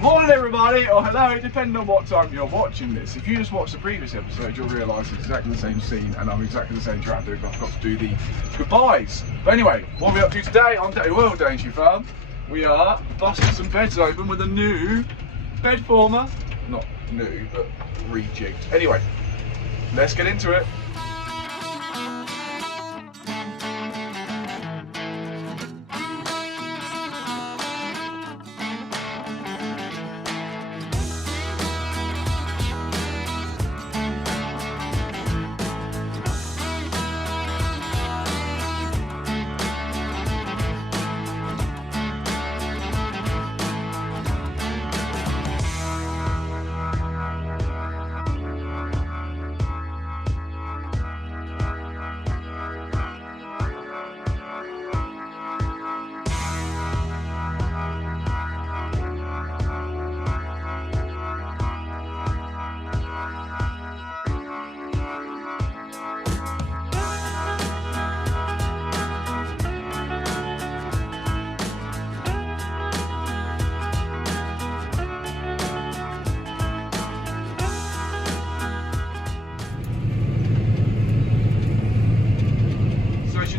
Morning everybody, or hello, depending on what time you're watching this. If you just watched the previous episode, you'll realise it's exactly the same scene and I'm exactly the same tractor. I've got to do the goodbyes. But anyway, what are we up to today on Day World Dainty Farm? We are busting some beds open with a new bed former. Not new, but rejigged. Anyway, let's get into it.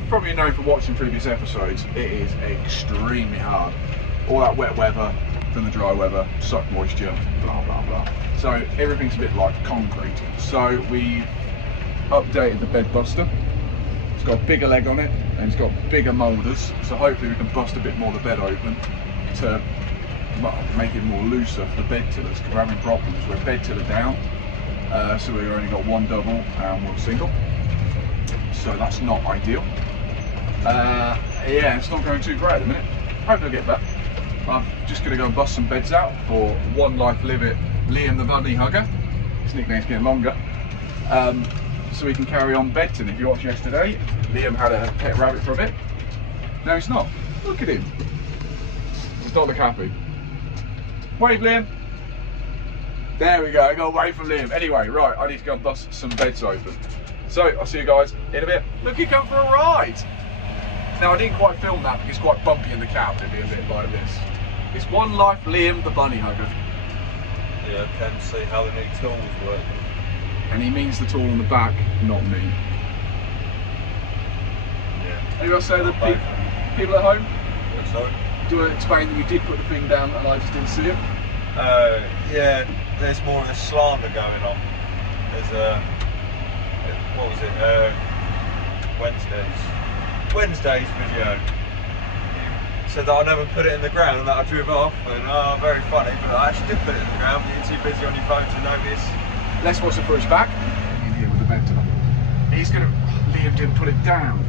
Probably known for watching previous episodes, it is extremely hard. All that wet weather, then the dry weather, suck moisture, blah blah blah. So everything's a bit like concrete. So we've updated the bed buster. It's got a bigger leg on it and it's got bigger moulders. So hopefully we can bust a bit more of the bed open to make it more looser for the bed tillers, because we're having problems. We're bed tiller down, so we've only got one double and one single. So that's not ideal. Yeah, it's not going too great at the minute. Hope they'll get better. I'm just going to go and bust some beds out for One Life Live It, Liam the Bunny Hugger. His nickname's getting longer. So we can carry on bedting. If you watched yesterday, Liam had a pet rabbit for a bit. No, he's not. Look at him. Does not look happy. Wave, Liam. There we go. I got away from Liam. Anyway, right, I need to go and bust some beds open. So I'll see you guys in a bit. Look, you come for a ride. Now I didn't quite film that because it's quite bumpy in the cab. It'd be a bit like this. It's One Life Liam the Bunny Hugger. Yeah, I can see how the new tools work. And he means the tool on the back, not me. Yeah. Anyway, I'll say to the people at home. Yeah, sorry. Do you want to explain that you did put the thing down and I just didn't see it? Yeah, there's more of a slander going on. There's a what was it? Wednesday's video. Said that I never put it in the ground and that I drove off, and very funny, but I actually did put it in the ground, but you're too busy on your phone to notice. Let's watch the footage back. In here with the bed tiller. Liam didn't put it down.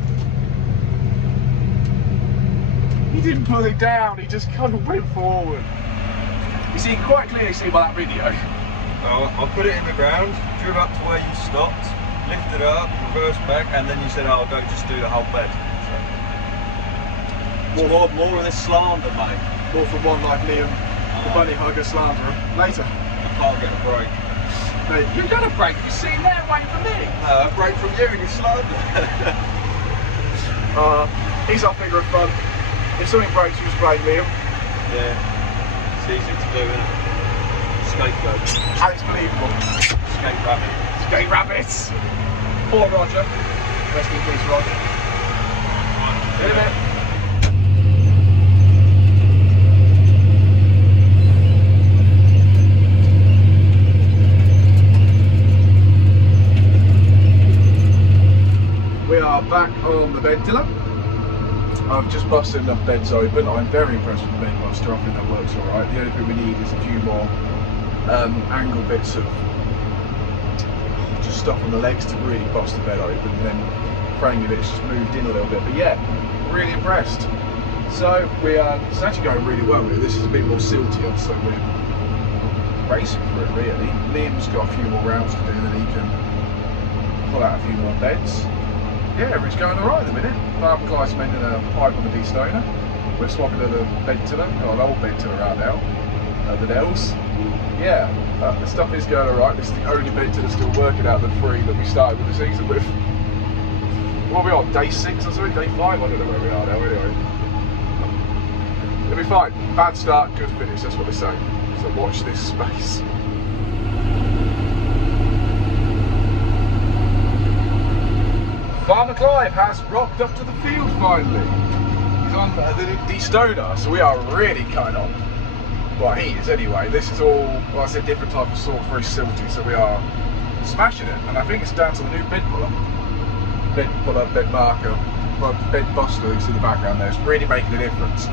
He didn't put it down, he just kind of went forward. You see, you can quite clearly see by that video. I put it in the ground, drove up to where you stopped, lifted it up, reversed back, and then you said, oh, go just do the whole bed. So, more of this slander, mate. More from One Life Liam, the Bunny Hugger slanderer. Later. I can't get a break. Mate, you've got a break. You're sitting there waiting for me. No, a break from you and your slander. He's our figure of fun. If something breaks, you just blame Liam. Yeah, it's easy to do, isn't it? Scapegoat. And it's believable. Escape rabbit. Escape rabbits. Poor Roger. Rest in peace, Roger. In a bit. We are back on the bed tiller. I've just busted enough beds open. I'm very impressed with the bed buster. I think that works alright. The only thing we need is a few more angle bits of just stuff on the legs to really bust the bed open, and then frame of it's just moved in a little bit. But yeah, really impressed. So it's actually going really well. This is a bit more siltier, so we're racing for it really. Liam's got a few more rounds to do, and then he can pull out a few more beds. Yeah, it's going alright at the minute. Farm Clyde's mending a pipe on the de-stoner. We're swapping to the bed tiller. Got an old bed tiller out now. The Dells. Yeah, the stuff is going alright. This is the only bed tiller still working out of the 3 that we started with the season with. What are we on? Day 6 or something? Day 5? I don't know where we are now anyway. It'll be fine. Bad start, good finish. That's what they say. So watch this space. Farmer Clive has rocked up to the field finally. He's on the de-stoner, so we are really cutting on. Well, he is anyway. This is all, well, I said different type of salt, very silty, so we are smashing it. And I think it's down to the new bed puller. Bed puller, bed marker, well, bed buster you see in the background there. It's really making a difference.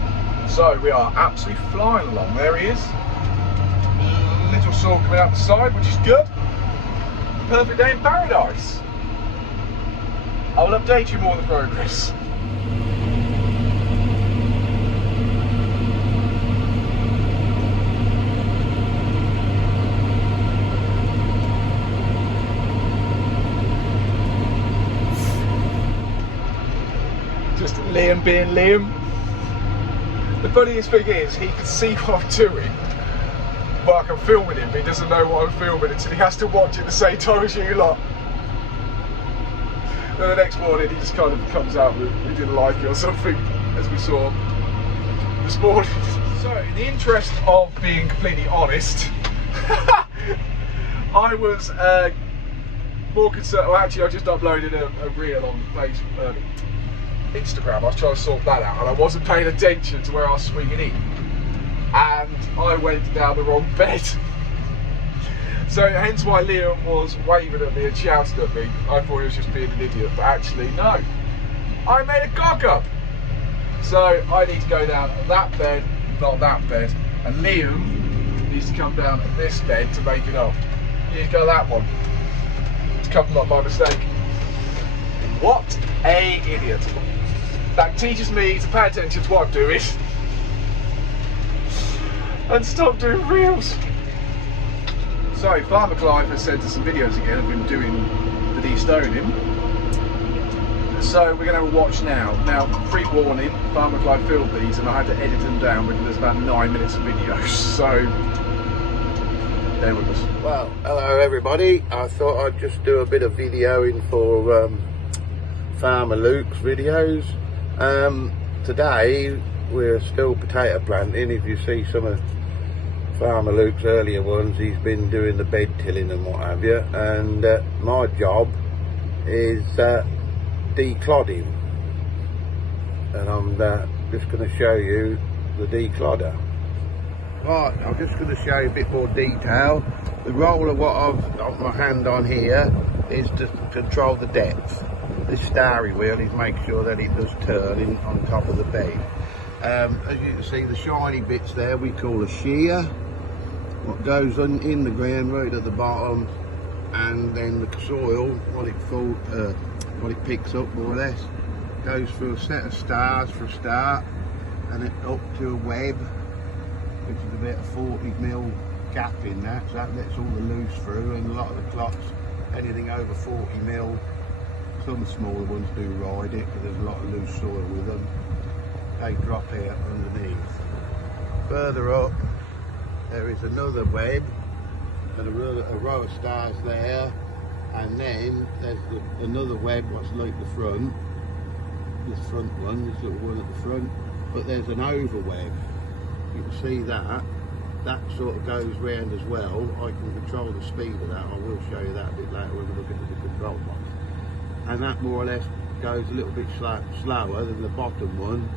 So we are absolutely flying along. There he is. Little saw coming out the side, which is good. Perfect day in paradise. I will update you more on the progress. Just Liam being Liam. The funniest thing is, he can see what I'm doing, but I'm filming him, but he doesn't know what I'm filming until he has to watch it the same time as you lot. And the next morning he just kind of comes out with he didn't like it or something, as we saw this morning. So, in the interest of being completely honest, I was more concerned. Well, actually, I just uploaded a reel on Facebook, Instagram. I was trying to sort that out, and I wasn't paying attention to where I was swinging in, and I went down the wrong bed. So hence why Liam was waving at me and shouting at me. I thought he was just being an idiot, but actually no. I made a cock up. So I need to go down that bed, not that bed, and Liam needs to come down this bed to make it up. You need to go that one to cover up my mistake. What a idiot. That teaches me to pay attention to what I'm doing and stop doing reels. So Farmer Clive has sent us some videos again of him doing the de-stoning. So we're going to have a watch now. Now, pre-warning, Farmer Clive filmed these and I had to edit them down because there's about 9 minutes of videos. So, bear with us. Well, hello everybody. I thought I'd just do a bit of videoing for Farmer Luke's videos. Today we're still potato planting. If you see some of Farmer Luke's earlier ones, he's been doing the bed tilling and what have you, and my job is declodding, and I'm just going to show you the declodder. Right, I'm just going to show you a bit more detail. The role of what I've got my hand on here is to control the depth. This starry wheel is make sure that it does turn in on top of the bed. As you can see, the shiny bits there we call a shear. What goes in the ground right at the bottom, and then the soil, what it picks up more or less, goes through a set of stars for a start, and it up to a web, which is about a 40mm gap in that, so that lets all the loose through, and a lot of the clots, anything over 40mm, some smaller ones do ride it because there's a lot of loose soil with them, they drop out underneath. Further up, there is another web and a row of stars there, and then there's another web what's like the front, this front one, this little one at the front, but there's an over web. You can see that sort of goes round as well. I can control the speed of that. I will show you that a bit later when we look at the control box. And that more or less goes a little bit slower than the bottom one,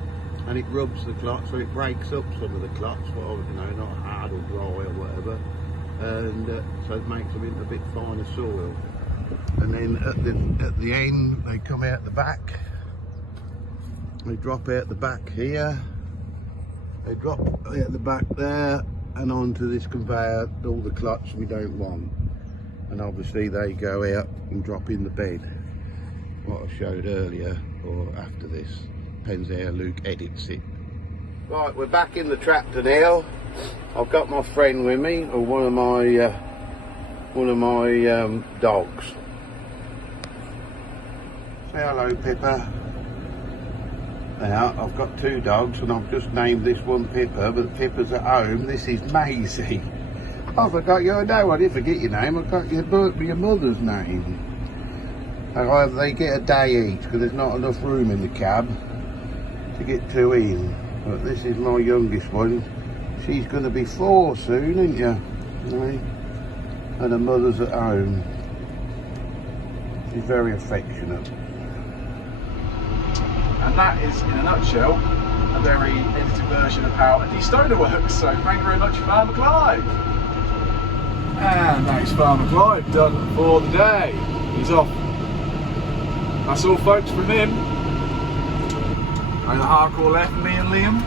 and it rubs the clots, so it breaks up some of the clots, but you know, not hard or dry or whatever, and so it makes them into a bit finer soil. And then at the end they come out the back, they drop out the back here, they drop out the back there and onto this conveyor, all the clots we don't want, and obviously they go out and drop in the bed, what I showed earlier or after this. Depends how Luke edits it. Right, we're back in the tractor now. I've got my friend with me, or one of my dogs. Say hello, Pippa. Now, I've got two dogs, and I've just named this one Pippa, but Pippa's at home. This is Maisie. I forgot your name. I didn't forget your name. I got your mother's name. They get a day each because there's not enough room in the cab to get two in. But this is my youngest one. she's going to be 4 soon, isn't you? Right? And her mother's at home. She's very affectionate. And that is, in a nutshell, a very edited version of how a de-stoner works. So thank you very much, Farmer Clive. And that is Farmer Clive done for the day. He's off. That's all, folks, from him. And the hardcore left, me and Liam.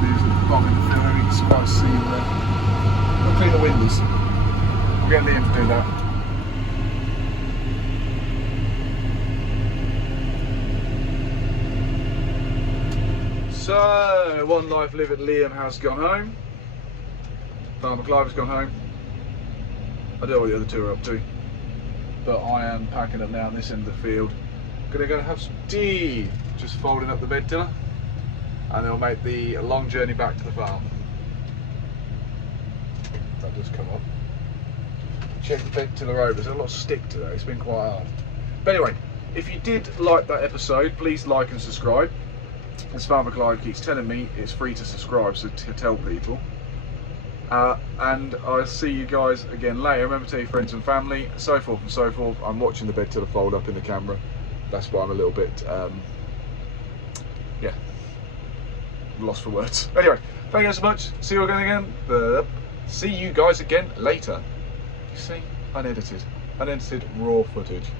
There's the bomb in the filler, you can quite see there. We'll clean the windows. We'll get Liam to do that. So, One Life Living Liam has gone home. Farmer Clive has gone home. I don't know what the other two are up to. But I am packing up now on this end of the field. Gonna go and have some tea. Just folding up the bed tiller. And then we'll make the long journey back to the farm. That does come up. Check the bed tiller over. There's a lot of stick today. It's been quite hard. But anyway, if you did like that episode, please like and subscribe. As Farmer Clive keeps telling me, it's free to subscribe, so to tell people. And I'll see you guys again later. Remember to tell your friends and family, so forth and so forth. I'm watching the bed tiller fold up in the camera. That's why I'm a little bit, yeah, lost for words. Anyway, thank you guys so much. See you again. See you guys again later. You see, unedited raw footage.